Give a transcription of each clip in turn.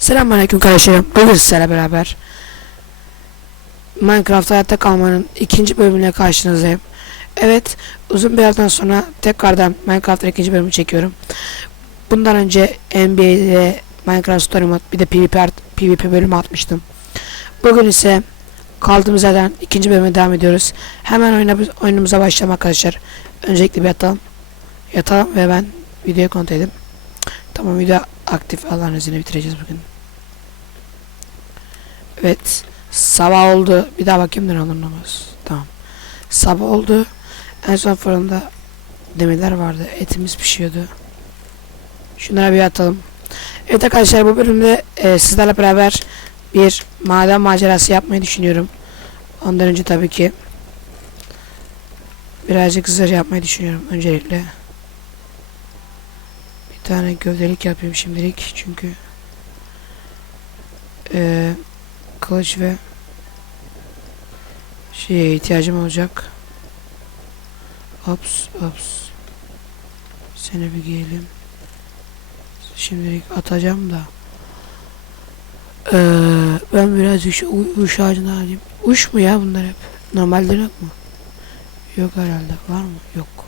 Selamünaleyküm kardeşlerim. Bugün sizlerle beraber Minecraft hayatta kalmanın ikinci bölümüne karşınızdayım. Evet, uzun bir aradan sonra tekrardan Minecraft'ın ikinci bölümü çekiyorum. Bundan önce NBA'de Minecraft Story Mode bir de PvP, PvP bölümü atmıştım. Bugün ise kaldığımız yerden ikinci bölüme devam ediyoruz. Hemen oyuna, oyunumuza başlayalım arkadaşlar. Öncelikle bir yatalım. Yatalım ve ben videoyu kontrol edeyim. Tamam video aktif Allah'ın izniyle bitireceğiz bugün. Evet. Sabah oldu. Bir daha bakayım da olmaz. Tamam. Sabah oldu. En son fırında demirler vardı. Etimiz pişiyordu. Şunlara bir atalım. Evet arkadaşlar bu bölümde e, sizlerle beraber bir maden macerası yapmayı düşünüyorum. Ondan önce tabii ki birazcık zırh yapmayı düşünüyorum öncelikle. Bir tane gövdelik yapayım şimdilik çünkü eee kılıç ve şeye ihtiyacım olacak. Ops ops. Seni bir giyelim. Şimdilik atacağım da. Eee ben birazcık şu uş ağacını alayım. Uş mu ya bunlar hep? Normalde yok mu? Yok herhalde. Var mı? Yok.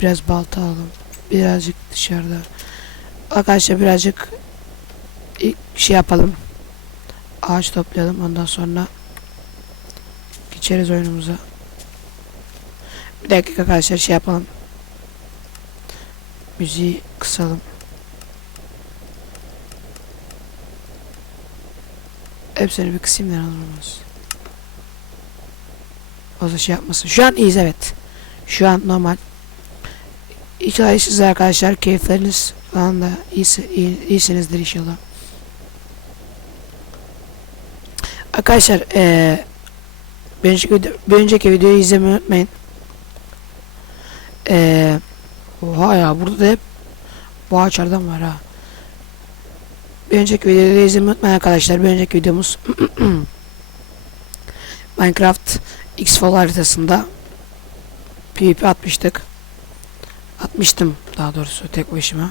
Biraz balta alalım. Birazcık dışarıda. Arkadaşlar birazcık şey yapalım. Ağaç toplayalım. Ondan sonra geçeriz oyunumuza. Bir dakika arkadaşlar şey yapalım. Müziği kısalım. Hepsini bir kısayım da olmaz. Fazla şey yapmasın. Şu an iyiyiz evet. Şu an normal. İnşallah siz arkadaşlar keyifleriniz falan da iyisi, iyi, iyisinizdir inşallah. Arkadaşlar eee bir önceki, bir önceki videoyu izlemeyi unutmayın. Eee oha ya burada da hep bu ağaçlardan var ha. Bir önceki videoyu izlemeyi unutmayın arkadaşlar. Bir önceki videomuz Minecraft X-Fall haritasında PvP atmıştık. Atmıştım daha doğrusu tek başıma.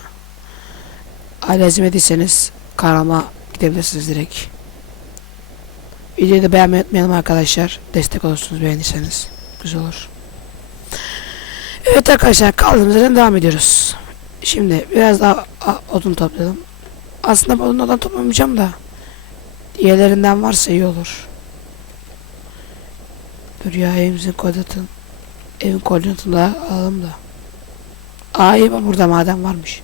Hala izlemediyseniz kanalıma gidebilirsiniz direkt. Videoyu da beğenmeyi unutmayalım arkadaşlar. Destek olursunuz beğenirseniz. Güzel olur. Evet arkadaşlar kaldığımız yerden devam ediyoruz. Şimdi biraz daha odun toplayalım. Aslında odun toplamayacağım da diğerlerinden varsa iyi olur. Dur ya evimizin koordinatını evin koordinatını da alalım da. Aa iyi burada maden varmış.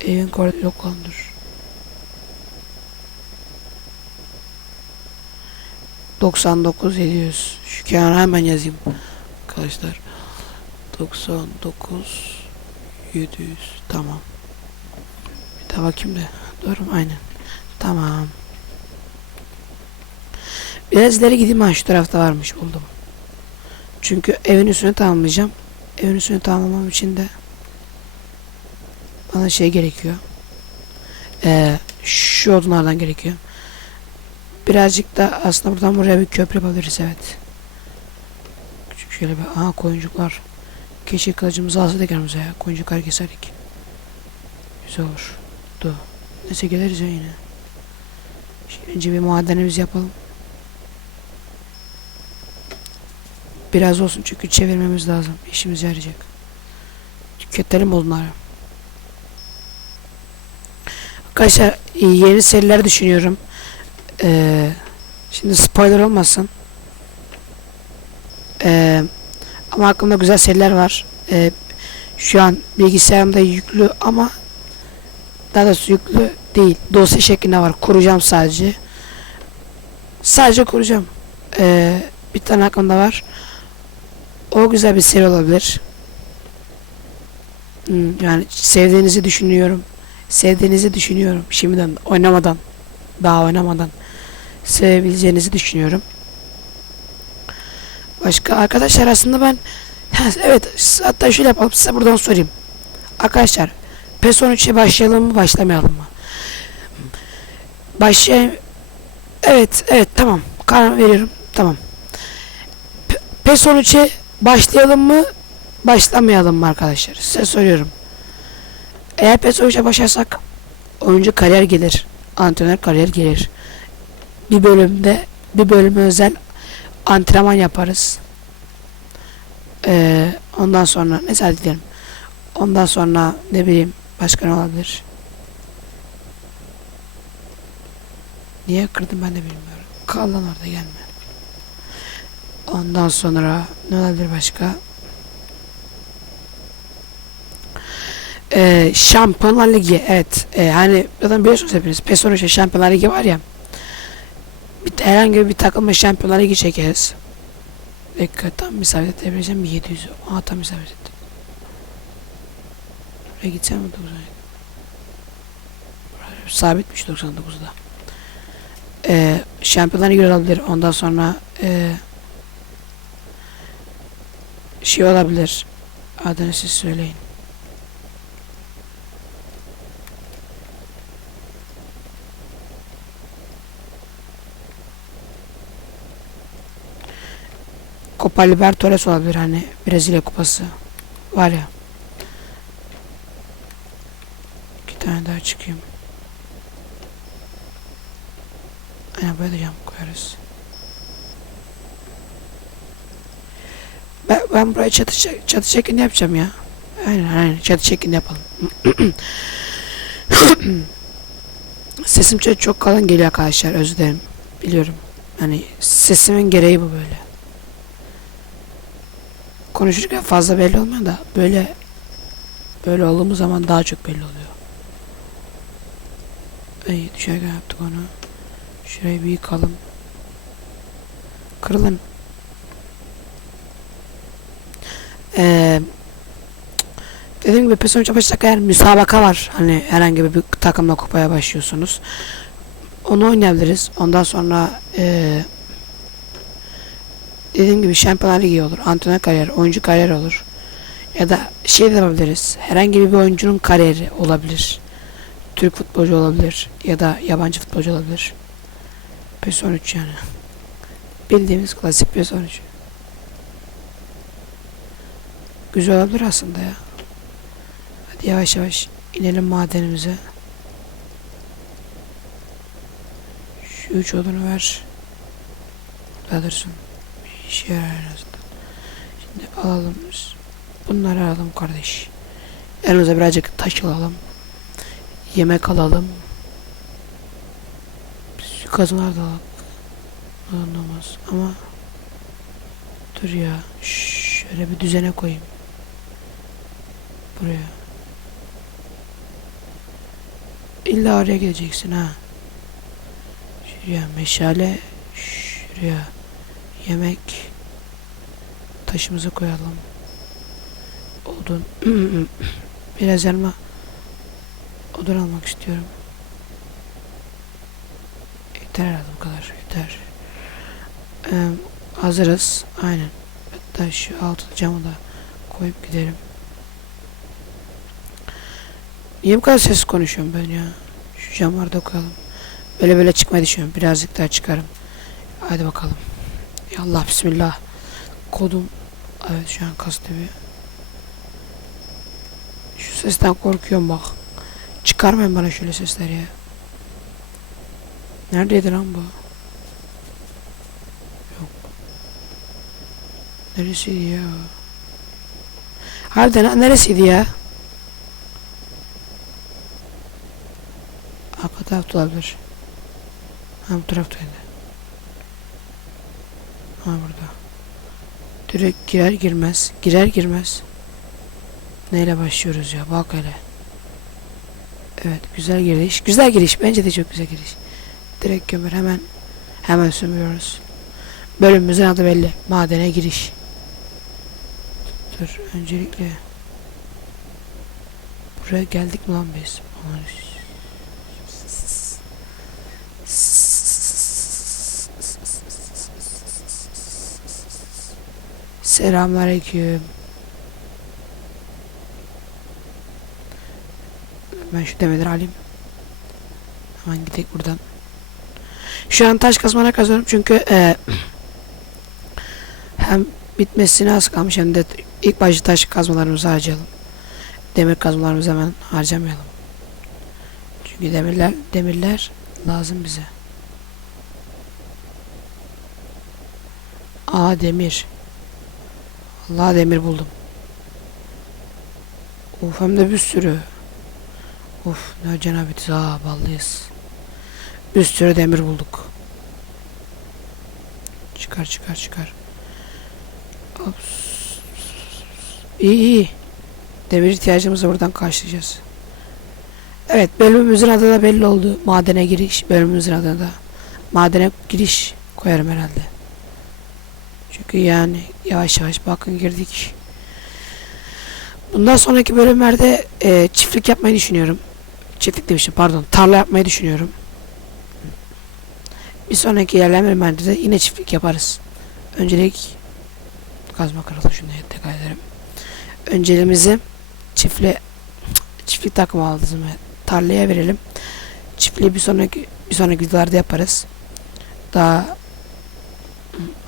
Evin koordinatı yok lan dur. 99 700 şu kenara hemen yazayım arkadaşlar. 99 700 tamam. Bir daha bakayım da. Doğru mu? Aynen. Tamam. Biraz ileri gideyim ha şu tarafta varmış buldum. Çünkü evin üstünü tamamlayacağım. Evin üstünü tamamlamam için de bana şey gerekiyor. Ee, şu odunlardan gerekiyor Birazcık da aslında buradan buraya bir köprü yapabiliriz evet. Küçük şöyle bir aha koyuncuklar. Keşke kılıcımızı alsa da gelmemize ya. Koyuncuklar keserdik. Güzel olur. Dur. Neyse geliriz ya yine. Şimdi önce bir madenimizi yapalım. Biraz olsun çünkü çevirmemiz lazım. İşimize yarayacak. Tüketelim onları. Arkadaşlar yeni seriler düşünüyorum. Ee, şimdi spoiler olmasın. Ee, ama aklımda güzel seriler var. Ee, şu an bilgisayarımda yüklü ama daha doğrusu yüklü değil. Dosya şeklinde var. Kuracağım sadece. Sadece kuracağım. Ee, bir tane aklımda var. O güzel bir seri olabilir. Hmm, yani sevdiğinizi düşünüyorum. Sevdiğinizi düşünüyorum. Şimdiden oynamadan. Daha oynamadan sevebileceğinizi düşünüyorum. Başka arkadaşlar aslında ben evet hatta şöyle yapalım size buradan sorayım. Arkadaşlar PES 13'e başlayalım mı başlamayalım mı? Başlayayım. Evet evet tamam karar veriyorum tamam. P- PES 13'e başlayalım mı başlamayalım mı arkadaşlar size soruyorum. Eğer PES 13'e başlarsak oyuncu kariyer gelir. Antrenör kariyer gelir. Bir bölümde bir bölüme özel antrenman yaparız. Ee, ondan sonra hadi gidelim. Ondan sonra ne bileyim başka ne olabilir? Niye kırdım ben de bilmiyorum. Kal orada gelme. Ondan sonra ne olabilir başka? Ee, Şampiyonlar Ligi evet. Ee, hani zaten biliyorsunuz hepiniz. PES 13'te Şampiyonlar Ligi var ya. Bir, herhangi bir takımla Şampiyonlar Ligi çekeriz. Dakika tam misafir edebileceğim bir 700. Aa tam misafir ettim. Buraya gitsem mi 90? Burası Sabitmiş 99'da. Ee, Şampiyonlar Ligi olabilir. Ondan sonra ee, şey olabilir. Adını siz söyleyin. Copa Libertadores olabilir hani Brezilya kupası var ya. İki tane daha çıkayım. Aynen böyle de cam koyarız. Ben, ben buraya çatı, çatı şeklinde yapacağım ya. Aynen aynen çatı şeklinde yapalım. Sesim çok kalın geliyor arkadaşlar özür dilerim. Biliyorum. Hani sesimin gereği bu böyle. Konuşurken fazla belli olmuyor da böyle böyle olduğumuz zaman daha çok belli oluyor. İyi düşerken yaptık onu. Şurayı bir yıkalım. Kırılın. Ee, dediğim gibi PES 13 başlayacak eğer müsabaka var. Hani herhangi bir, takımla kupaya başlıyorsunuz. Onu oynayabiliriz. Ondan sonra ee, dediğim gibi Şampiyonlar Ligi olur. Antrenör kariyer, oyuncu kariyer olur. Ya da şey de yapabiliriz. Herhangi bir oyuncunun kariyeri olabilir. Türk futbolcu olabilir. Ya da yabancı futbolcu olabilir. PES 13 yani. Bildiğimiz klasik PES 13. Güzel olabilir aslında ya. Hadi yavaş yavaş inelim madenimize. Şu üç odunu ver. Burada. İşe yarar. Şimdi alalım. Bunları alalım kardeş. Yanımıza birazcık taş alalım. Yemek alalım. Şu kazılar da alalım. Anlamaz ama dur ya şöyle bir düzene koyayım buraya illa oraya gideceksin ha şuraya meşale şuraya yemek taşımızı koyalım odun biraz elma odun almak istiyorum yeter herhalde bu kadar yeter ee, hazırız. Aynen. Hatta şu altı camı da koyup gidelim. Niye bu kadar ses konuşuyorum ben ya? Şu camları da koyalım. Böyle böyle çıkmayı düşünüyorum. Birazcık daha çıkarım. Hadi bakalım. Ya Allah bismillah. Kodum. Evet şu an kastı bir. Şu sesten korkuyorum bak. Çıkarmayın bana şöyle sesler ya. Neredeydi lan bu? Neresiydi ya? Harbiden ha, neresiydi ya? Arka tarafta olabilir. Ha bu taraftaydı. Ha burada. Direkt girer girmez. Girer girmez. Neyle başlıyoruz ya? Bak hele. Evet güzel giriş. Güzel giriş. Bence de çok güzel giriş. Direkt gömür hemen hemen sömürüyoruz. Bölümümüzün adı belli. Madene giriş. Dur öncelikle buraya geldik mi lan biz? Aman. Selamünaleyküm. Ben şu demeleri alayım. Hemen gidelim buradan. Şu an taş kazmana kazıyorum çünkü e, hem bitmesine az kalmış hem de ilk başta taş kazmalarımızı harcayalım. Demir kazmalarımızı hemen harcamayalım. Çünkü demirler demirler lazım bize. Aa demir. Allah demir buldum. Of hem de bir sürü. Of ne cenabetiz ha ballıyız. Bir sürü demir bulduk. Çıkar çıkar çıkar. Ops. İyi iyi. Demir ihtiyacımızı buradan karşılayacağız. Evet bölümümüzün adı da belli oldu. Madene giriş bölümümüzün adı da. Madene giriş koyarım herhalde. Çünkü yani yavaş yavaş bakın girdik. Bundan sonraki bölümlerde e, çiftlik yapmayı düşünüyorum. Çiftlik demişim pardon. Tarla yapmayı düşünüyorum. Bir sonraki yerlemelerde de yine çiftlik yaparız. Öncelik kazma karalı şunu tekrar ederim. Önceliğimizi çiftli çiftlik takımı aldığımı tarlaya verelim. Çiftliği bir sonraki bir sonraki videolarda yaparız. Daha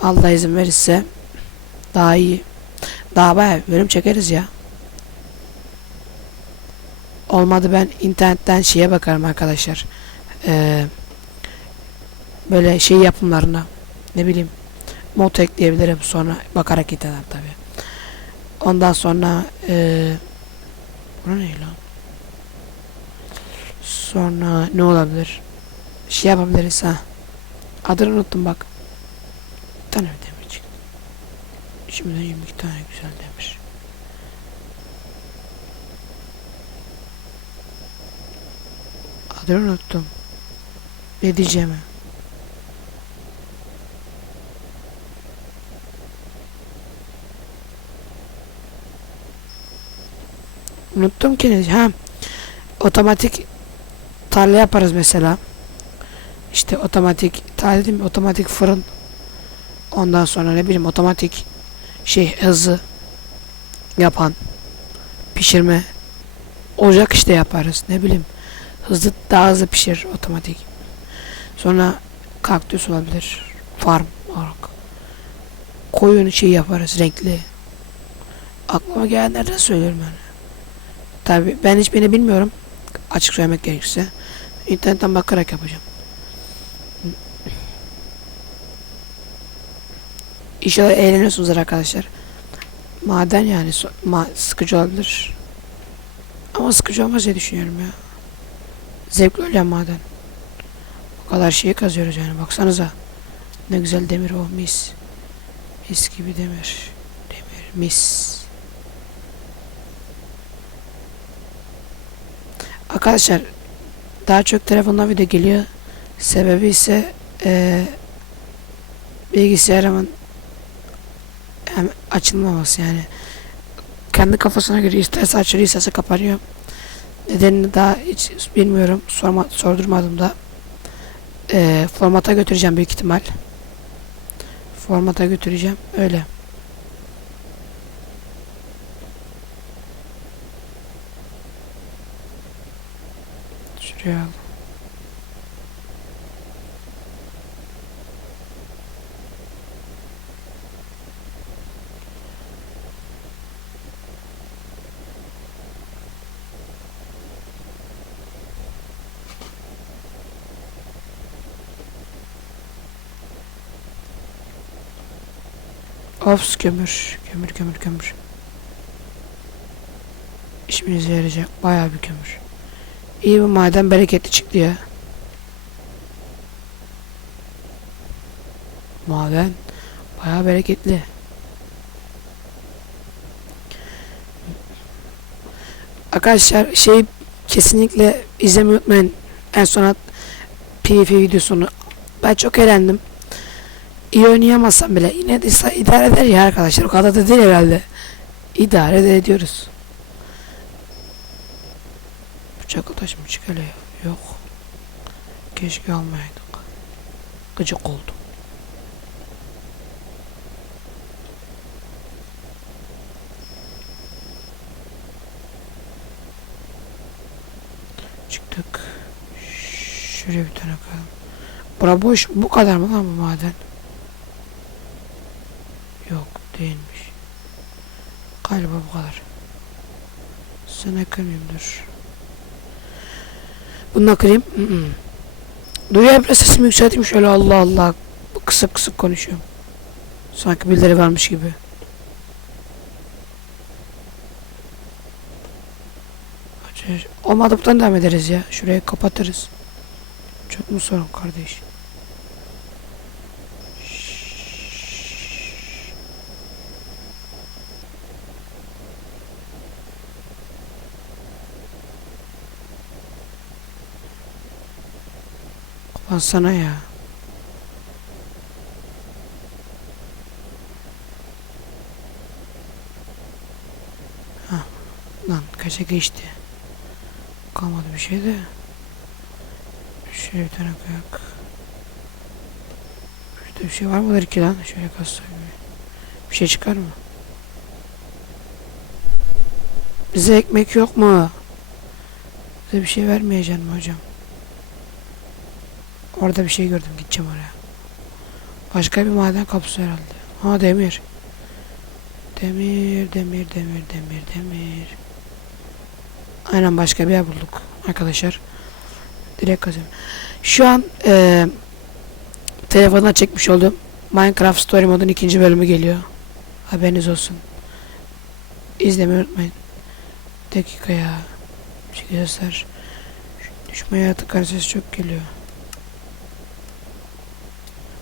Allah izin verirse daha iyi. Daha bayağı bir bölüm çekeriz ya. Olmadı ben internetten şeye bakarım arkadaşlar. Ee, böyle şey yapımlarına ne bileyim mod ekleyebilirim sonra bakarak internet tabi. Ondan sonra ee, bura ne lan? Sonra ne olabilir? Şey yapabiliriz ha. Adını unuttum bak. Tane mi demir çıktı? Şimdiden 22 tane güzel demir. Adını unuttum. Ne diyeceğimi. Unuttum ki ne? Ha. Otomatik tarla yaparız mesela. İşte otomatik tarla dedim mi? otomatik fırın. Ondan sonra ne bileyim otomatik şey hızlı yapan pişirme ocak işte yaparız. Ne bileyim hızlı daha hızlı pişir otomatik. Sonra kaktüs olabilir farm olarak. Koyun şey yaparız renkli. Aklıma gelenlerden söylüyorum yani tabi ben hiçbirini bilmiyorum. Açık söylemek gerekirse. İnternetten bakarak yapacağım İnşallah eğleniyorsunuzdur arkadaşlar. Maden yani ma sıkıcı olabilir. Ama sıkıcı olmaz diye düşünüyorum ya. Zevkli öyle maden. O kadar şeyi kazıyoruz yani baksanıza. Ne güzel demir o mis. Mis gibi demir. Demir mis. Arkadaşlar daha çok telefondan video geliyor. Sebebi ise eee bilgisayarımın açılmaması yani. Kendi kafasına göre isterse açılıyor isterse kapanıyor. Nedenini daha hiç bilmiyorum. Sorma, sordurmadım da. E, formata götüreceğim büyük ihtimal. Formata götüreceğim öyle şuraya al Of kömür. Kömür kömür kömür. İşimize yarayacak. Bayağı bir kömür. İyi bir maden bereketli çıktı ya. Maden bayağı bereketli. Arkadaşlar şey kesinlikle izlemeyi unutmayın. En son PvP videosunu. Ben çok eğlendim iyi oynayamazsam bile yine de idare eder ya arkadaşlar. O kadar da değil herhalde. İdare de ediyoruz. Bıçak taş mı çıkıyor? Yok. Keşke almayaydık. Gıcık oldum. Çıktık. Şuraya bir tane koyalım. Bura boş. Bu kadar mı lan bu maden? Yok değilmiş. Galiba bu kadar. Sen eklemeyeyim dur. Bununla kırayım. Hı -hı. Duyuyor biraz sesimi yükselteyim şöyle Allah Allah. Kısık kısık konuşuyorum. Sanki birileri varmış gibi. Olmadı buradan devam ederiz ya. Şurayı kapatırız. Çok mu sorun kardeş? Kapansana ya. Hah, lan kaça geçti? Kalmadı bir şey de. Şöyle bir tane koyak. Şurada bir şey var mıdır ki lan? Şöyle kassa bir. Şey çıkar mı? Bize ekmek yok mu? Bize bir şey vermeyeceksin mi hocam? Orada bir şey gördüm gideceğim oraya. Başka bir maden kapısı herhalde. Ha demir. Demir, demir, demir, demir, demir. Aynen başka bir yer bulduk arkadaşlar. Direkt kazıyorum. Şu an e, telefondan çekmiş olduğum Minecraft Story modun ikinci bölümü geliyor. Haberiniz olsun. İzlemeyi unutmayın. Dakika ya. Bir şey göster. Düşme yaratıklar sesi çok geliyor.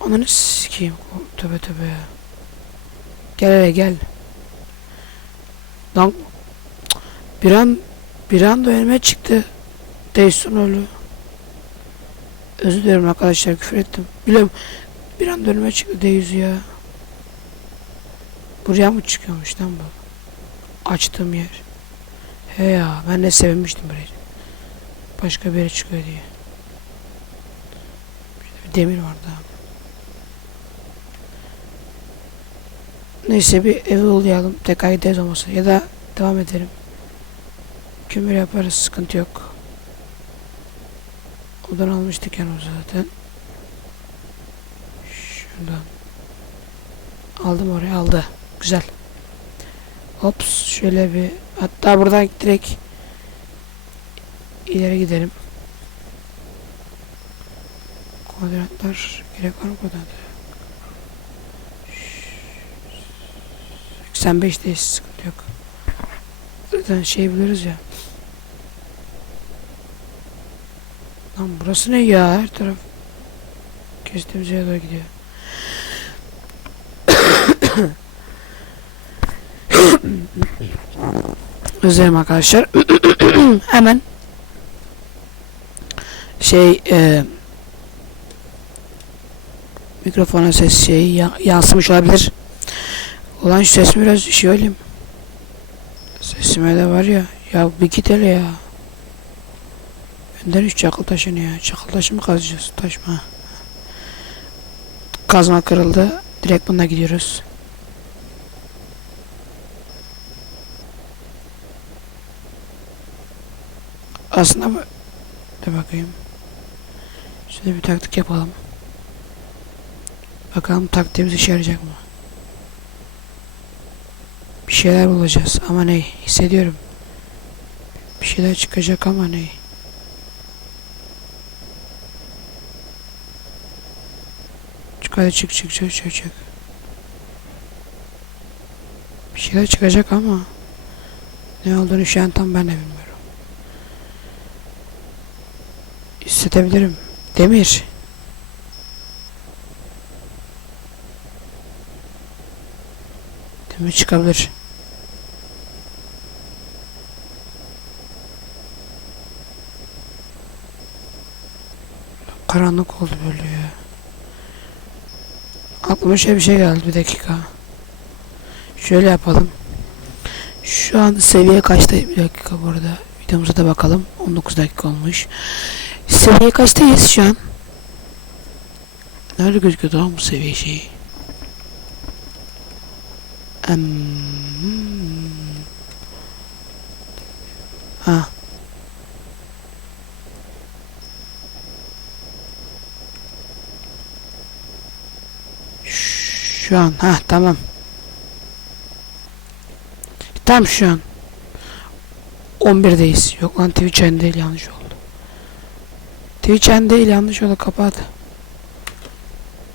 Ananı sikeyim. Tövbe tövbe. Gel hele gel. Lan bir an bir anda önüme çıktı. Dayson ölü. Özür dilerim arkadaşlar küfür ettim. Biliyorum bir anda önüme çıktı Deyüz ya. Buraya mı çıkıyormuş lan bu? Açtığım yer. He ya ben de sevinmiştim böyle. Başka bir yere çıkıyor diye. Bir demir vardı abi. Neyse bir evi uğrayalım. Tekrar gideriz olmasa. Ya da devam edelim. Kömür yaparız. Sıkıntı yok. Odan almıştık yani zaten. Şuradan. Aldım oraya aldı. Güzel. Hops şöyle bir hatta buradan direkt ileri gidelim. Koordinatlar gerek var mı koordinatlar? 85'teyiz sıkıntı yok. Zaten şey biliyoruz ya. Lan burası ne ya her taraf kestiğimiz yere doğru gidiyor. Özlerim arkadaşlar. Hemen şey e, mikrofona ses şey ya, yansımış olabilir. Ulan şu sesimi biraz olayım. Sesime de var ya. Ya bir git hele ya. Önden üç çakıl taşını ya. Çakıl taşı mı kazacağız? Taş mı? Kazma kırıldı. Direkt bununla gidiyoruz. Aslında. De bakayım. Şöyle bir taktik yapalım. Bakalım taktiğimiz işe yarayacak mı? Bir şeyler bulacağız ama ne hissediyorum. Bir şeyler çıkacak ama ne? Çık hadi çık çık çık çık çık. Bir şeyler çıkacak ama ne olduğunu şu an tam ben de bilmiyorum. Hissedebilirim. Demir. Demir çıkabilir. Karanlık oldu böyle ya. Aklıma şöyle bir şey geldi bir dakika. Şöyle yapalım. Şu an seviye kaçta? Bir dakika bu arada. Videomuza da bakalım. 19 dakika olmuş. Seviye kaçtayız şu an? Nerede gözüküyor tamam bu seviye şeyi? Hmm. Ha. Şu an ha tamam. Tam şu an. 11'deyiz. Yok lan Twitch yayını değil yanlış oldu. Twitch'en değil yanlış oldu kapat.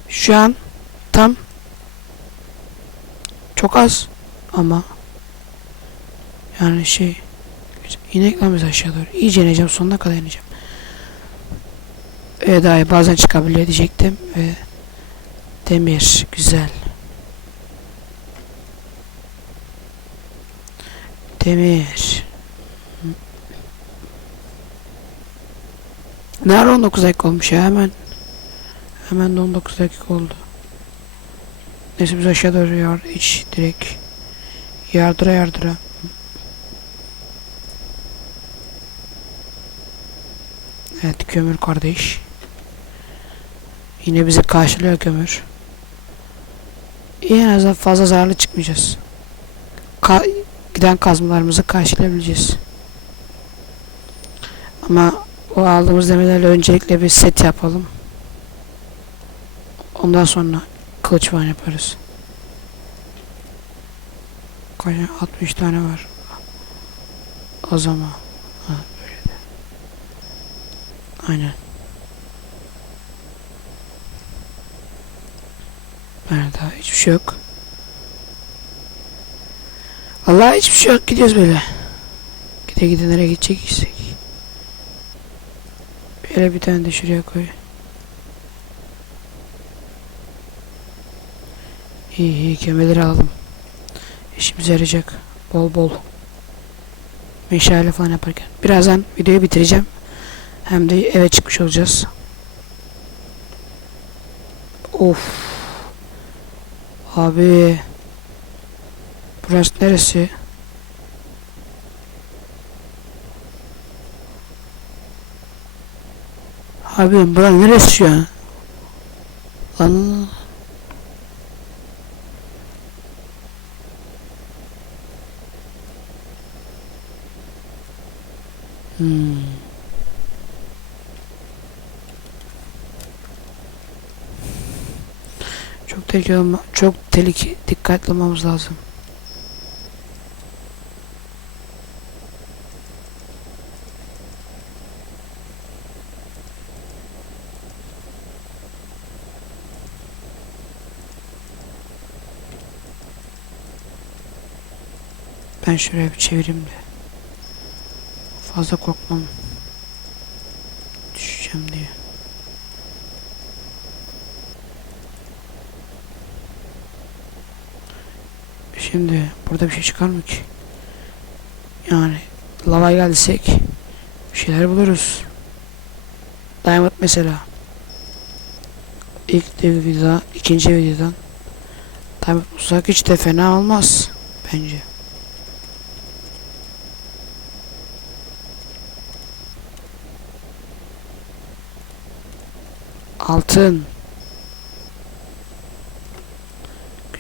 Şu an tam çok az ama yani şey ineklerimiz aşağı doğru. İyice ineceğim sonuna kadar ineceğim. Evet daha bazen çıkabiliyor diyecektim ve demir güzel. Demir. Nerede 19 dakika olmuş ya hemen. Hemen de 19 dakika oldu. Neyse biz aşağı doğru yar hiç direkt yardıra yardıra. Evet kömür kardeş. Yine bizi karşılıyor kömür. En azından fazla zararlı çıkmayacağız. Ka giden kazmalarımızı karşılayabileceğiz. Ama o aldığımız demirlerle öncelikle bir set yapalım. Ondan sonra kılıç falan yaparız. Kaç 60 tane var. O zaman. Ha, böyle de. Aynen. Daha hiçbir şey yok. Allah hiçbir şey yok gidiyoruz böyle. Gide gide nereye gideceksek. Böyle bir tane de şuraya koy. İyi iyi kemerleri alalım. İşimize yarayacak. Bol bol. Meşale falan yaparken. Birazdan videoyu bitireceğim. Hem de eve çıkmış olacağız. Of. Abi. Burası neresi? Abi burası neresi şu an? Allah. Hmm. Çok tehlikeli çok tehlike dikkatli olmamız lazım. Ben şuraya bir çevireyim de. Fazla korkmam. Düşeceğim diye. Şimdi burada bir şey çıkar mı ki? Yani lava gelsek bir şeyler buluruz. Diamond mesela. İlk de video, ikinci videodan Diamond bulsak hiç de fena olmaz bence. Altın.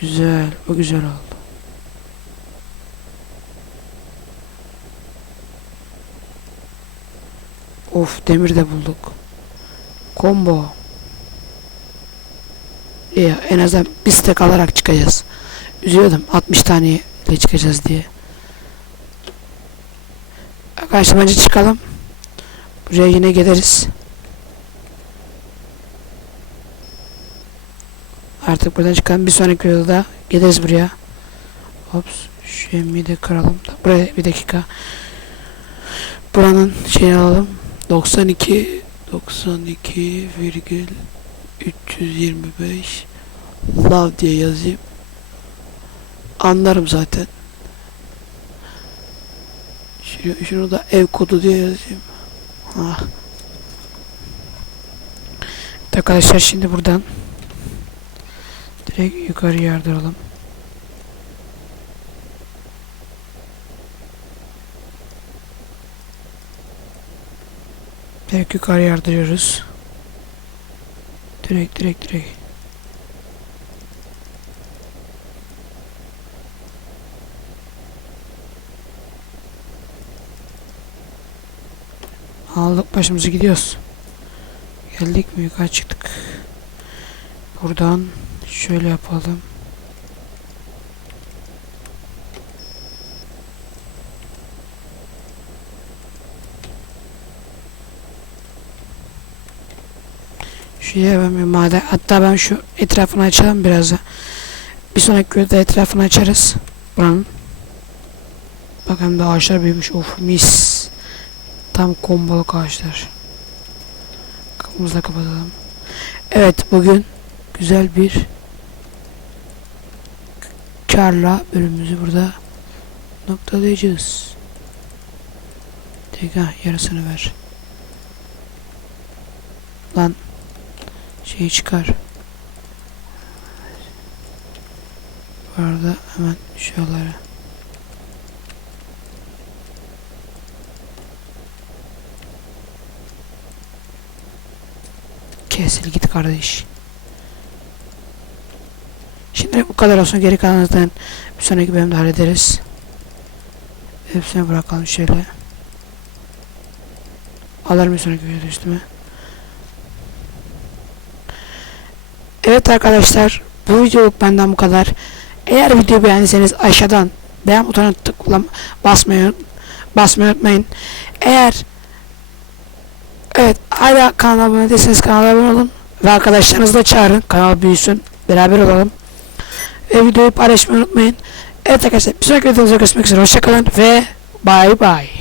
Güzel. Bu güzel oldu. Of demir de bulduk. Combo. İyi en azından bir stack alarak çıkacağız. Üzüyordum 60 tane ile çıkacağız diye. Arkadaşlar bence çıkalım. Buraya yine geliriz. Artık buradan çıkan bir sonraki videoda geliriz buraya. Hops şu emmi de kıralım. Buraya bir dakika. Buranın şeyini alalım. 92 92 virgül 325 love diye yazayım. Anlarım zaten. Şunu, şunu da ev kodu diye yazayım. Ah. Arkadaşlar şimdi buradan direkt yukarı yardıralım. Direkt yukarı yardırıyoruz. Direkt direkt direkt. Aldık başımızı gidiyoruz. Geldik mi yukarı çıktık. Buradan şöyle yapalım. Şu ben bir maden. Hatta ben şu etrafını açalım biraz da. Bir sonraki videoda etrafını açarız. Buranın. Bak hem de ağaçlar büyümüş. Of mis. Tam komboluk ağaçlar. Kapımızı da kapatalım. Evet bugün güzel bir karla bölümümüzü burada noktalayacağız. Tekrar yarısını ver. Lan şeyi çıkar. Bu arada hemen şuraları. Kesil git kardeş. Şimdi bu kadar olsun geri kalanından bir sonraki bölümde hallederiz. Hepsini bırakalım şöyle. Alırım bir sonraki videoda üstüme. Evet arkadaşlar bu videoluk benden bu kadar. Eğer videoyu beğendiyseniz aşağıdan beğen butonuna tıklam basmayı basmayı unutmayın. Eğer Evet hala kanala abone değilseniz kanala abone olun ve arkadaşlarınızı da çağırın kanal büyüsün beraber olalım ve videoyu paylaşmayı unutmayın. Evet arkadaşlar bir sonraki videomuzda görüşmek üzere hoşçakalın ve bay bay.